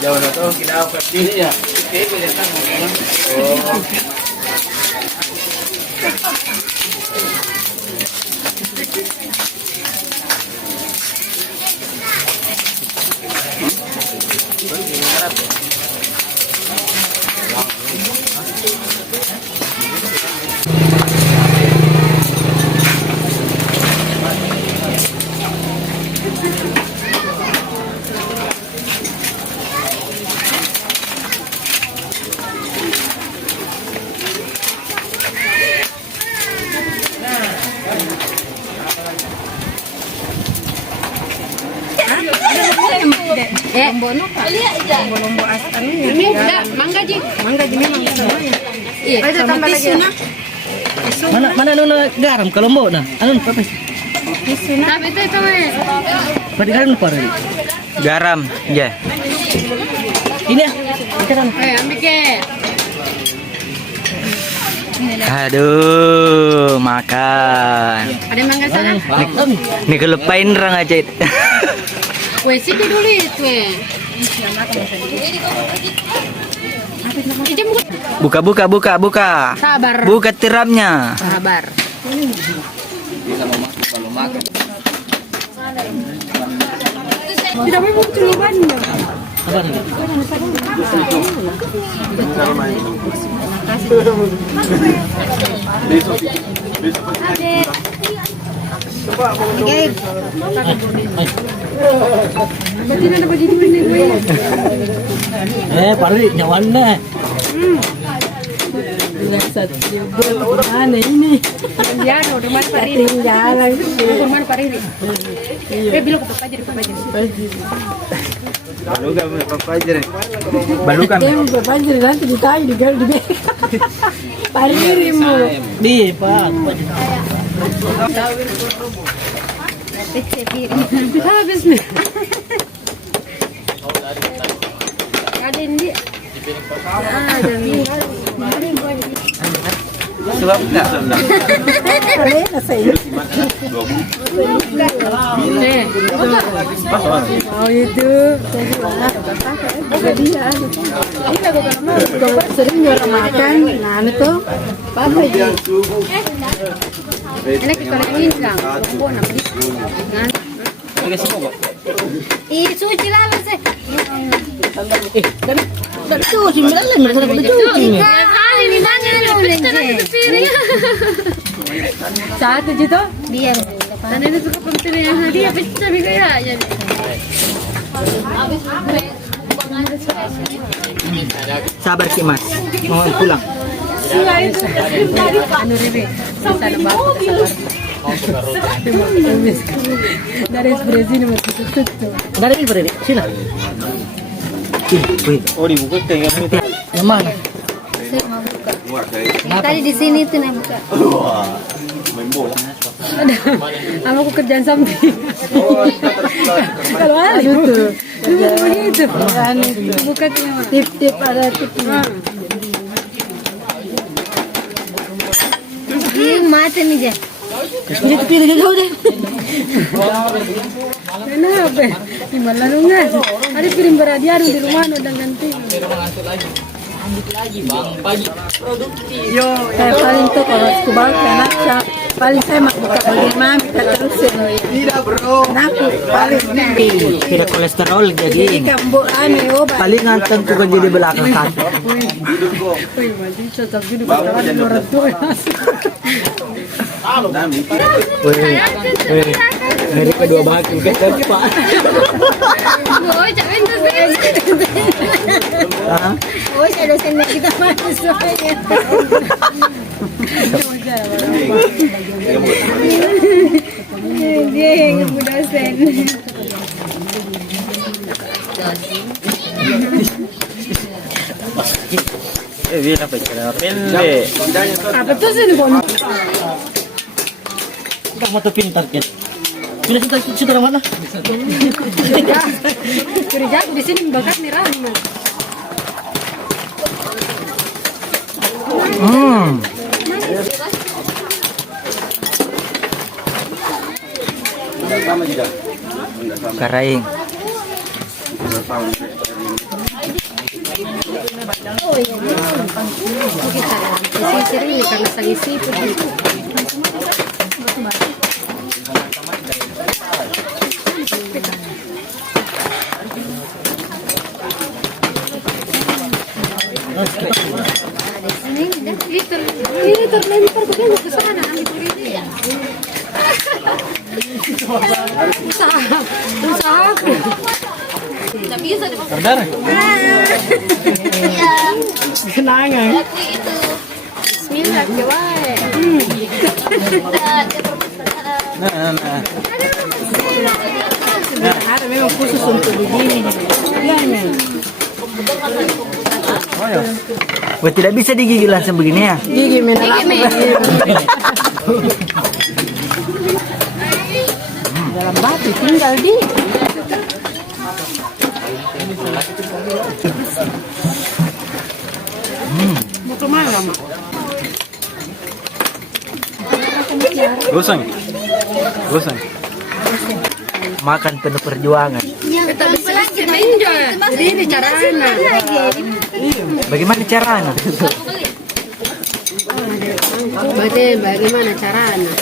Jauh na to, kinakapat din ya. Okay, pwede ka mo. Oh. Bono ka. Lombo as ano yun? Mangga ji. Mangga ji memang semuanya. Iya, itu tambah lagi na. Mana nuna garam kalombo na. Ano pa pa? Tisu na. Tapi itu Pwede garam pa rin. Garam, ya. Ini ya. Sekarang. ambil ke. Aduh, makan. Ada mangga sana? Nih kelepain rang aja. Kue situ dulu itu. Buka. Sabar. Buka tiramnya. Sabar. Tidak mau celubannya. Apa nih? Pari nyawan deh. Mana ini? Ya, rumah Pariri. Jalan. Rumah Pariri. Bilang ke Papajer. Balukan Papajer. Balukan. Yang Papajer nanti ditarik di gal di Pariri mu. Di, Pak. Habis nih. Ada ini. Ada nih. Suap enggak? Oh itu. Jadi ya. Ini aku kan mau sering nyuruh makan. Nah itu apa aja? Ini kita ini kan. Suci lalu sih. Dari cuci, bilang mereka udah cuci. Kali di mana satu juta dia. Dan ini suka penting yang hadiah bisa kayak aja. Sabar Ki Mas. Mau pulang. Anu rebe. Sana bapak. Dari Brazil masih tutup. Dari ini beri, sini. Oh dibuka kayak gini. Yang mana? Saya mau buka. Tadi di sini tuh nih buka. Main bola. Sama aku kerjaan samping. Kalau ada itu, begitu. Buka tip-tip ada tipnya. Ini mati nih je. Ini pilih jauh deh. Kenapa? Di mana lu nggak? Ada piring beradiar di rumah udah ganti. Saya paling tuh kalau kubal karena paling saya mak buka bagaimana kita terusin. Tidak bro. Aku paling Tidak kolesterol jadi. kambo aneh obat. Paling nganteng tuh jadi belakang kaki. Wih, masih cocok juga kalau orang tua. Dari kedua baki kita Pak. Oh, jangan oh, saya dosennya kita masuk soalnya. Dia yang dosen. Viene a pechar. Apa tuh sih bon? Kita mau tuh pintar kan. Bila kita dari mana? Kerja di sini bakat merah mas. Karaing. Oh iya. Kita sisir ini karena sangi siput. Ini terlempar begini ke sana, ambil ini ya. Usaha aku. Tidak bisa Saudara. Kenangan. Bismillah, coba. Ada memang khusus untuk begini. Oh ya. Wah, tidak bisa digigit langsung begini ya? Gigi mineral. Dalam batu tinggal di. Mau kemana, Mak? Gosong. Gosong. Makan penuh perjuangan. Kita bisa menjoy. Jadi ini caranya. Bagaimana caranya? Berarti bagaimana caranya?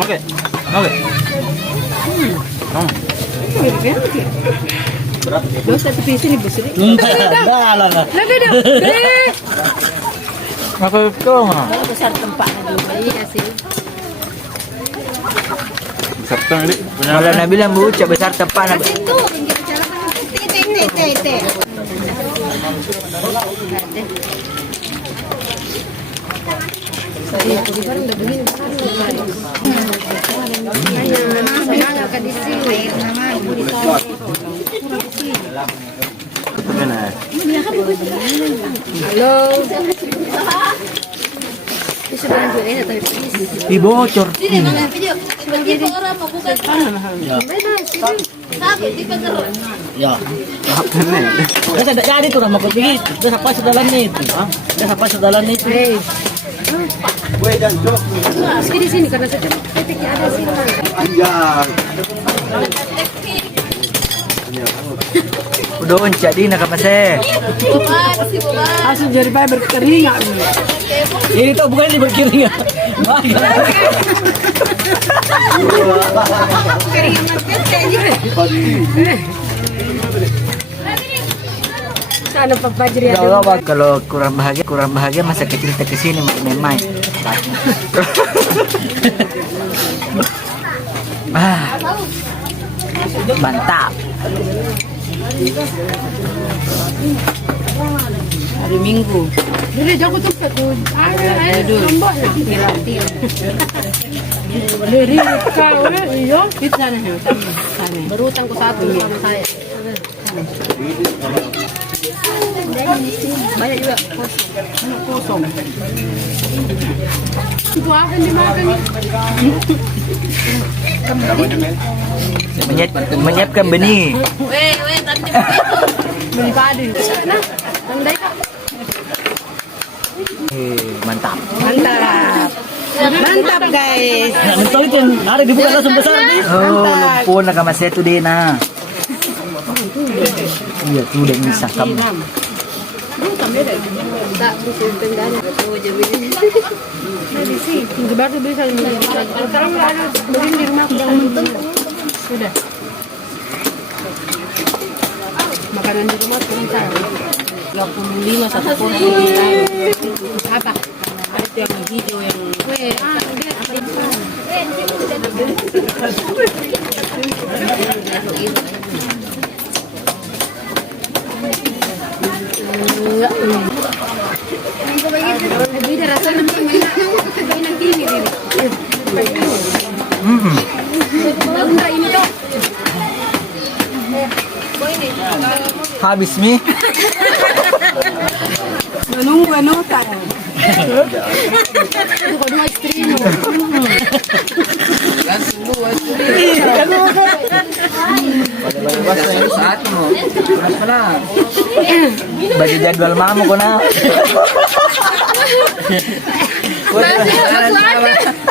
Oke. Oke. Dos satu piece ini besar. Dalam. Aku itu mah. Besar tempatnya dulu. Iya sih. Besar tempat. Kalau Nabi bilang bu, besar tempat. Itu Tete. Halo. Bocor. Ya. Jadi tuh ramah begitu. Udah apa sedalannya itu? Udah apa sedalannya itu? Di sini karena titiknya ada sini. Udah jadi nak apa sih? Langsung jadi bayar berkeringat. Ini tuh bukan ini berkeringat. Sana Papa Jiri Ya Allah, kalau kurang bahagia masa kecil kita kesini main-main. Mantap. hari Minggu. Dulu jago tempat tuh. Aduh, lombok lah. Dari kau iya di sana sana. Berutang ku satu sama saya. Banyak juga kosong. Itu apa yang dimakan? Menyiapkan benih. Tadi benih padi. Nah, tandai kak. Mantap. Mantap guys. Nah, mentol itu yang ada dibuka langsung besar nih. Oh, lumpur nak sama saya tuh Dena. Iya, tuh udah bisa kamu. Tak bisa tendanya tuh jadi. Nanti sih, baru bisa sekarang ada beli di rumah sudah. Makanan di rumah pintar. 25 satu porsi. Apa? Ada yang hijau yang beda rasanya mainan gini ini tuh Habis mie. menunggu tak itu kedua ekstrim Bagi jadwal mamu kona.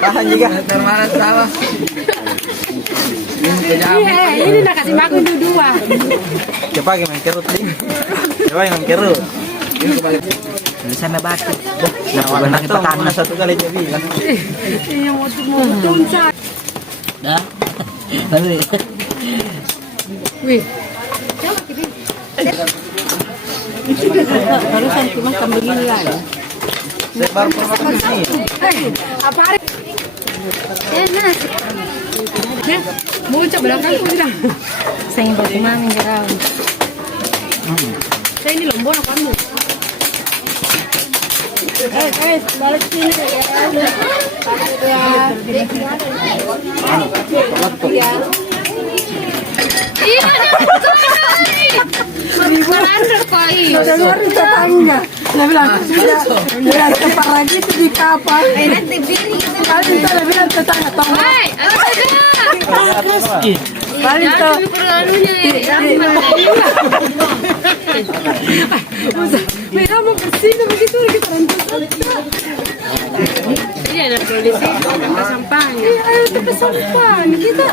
Bahan juga. Termarat sama. Iya, ini nak kasih makan dua. Coba main kerut ding. Coba main kerut. Ini kebalik. Di sana bakit. Nah, benar itu tanah satu kali dia bilang. Yang mau tunca. Dah. Baru. Wih. Coba kita. Barusan cuma begini lagi. Saya baru pernah sini. Apa hari? Enak. Nah, mau coba belakang aku bilang. Saya ingin bawa mami gerau. Saya ini lombok nak kamu. Balik sini ya. Iya, liburan koi. Keluar itu tahu nggak? Dia bilang sudah tempat lagi itu di kapal. Nanti biri. Kali itu dia bilang tetangga tong. Hai, apa aja? Kali itu mereka mau bersih begitu kita rentukan. Iya, ada polisi tempat sampahnya. Iya, ayo tempat sampah kita.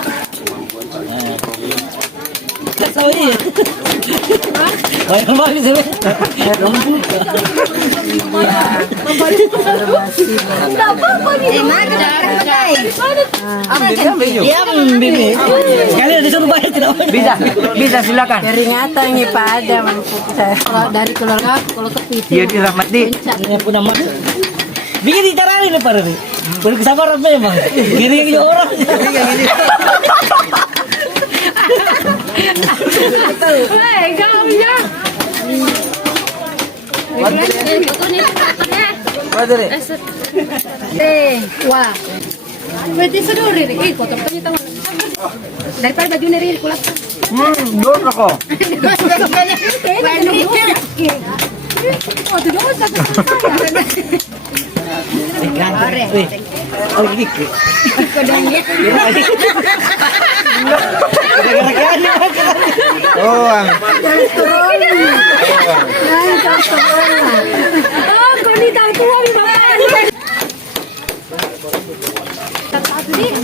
Sorry. Banyak banget sih. Tidak apa-apa nih. Sekali disuruh bayar tidak apa. Bisa silakan. Peringatan nih Pak ada mampu saya. Kalau dari keluarga kalau kepiting. Dia dirahmat di. Ini pun nama. Bikin dicarain nih Pak ini. Boleh kesabaran memang. Giring juga orang. Hei, kau ya. Wah. Berarti sudah Riri. Kotor tadi tahu. Daripada baju Riri kulak. Dor kok. Oh, tu dosa. Oh, gitu. Kodangnya. Oh, Oh, kau ni tahu tua ni bapa.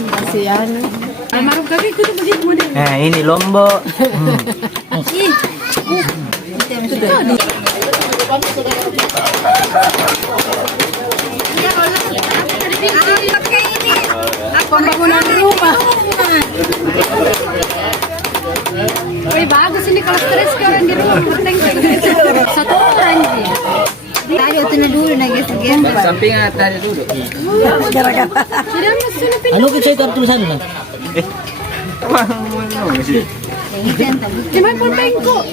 Kasihan. Almarhum kakek itu tu begitu model. Nah, ini Lombok. Pembangunan rumah. Wih, bagus ini kalau stres sekarang di rumah. Satu orang sih. Tadi waktu dulu nangis sekian. Sampingnya tadi duduk. Sudah masuk Anu kita itu tulisan mana? Cuma pun bengkok.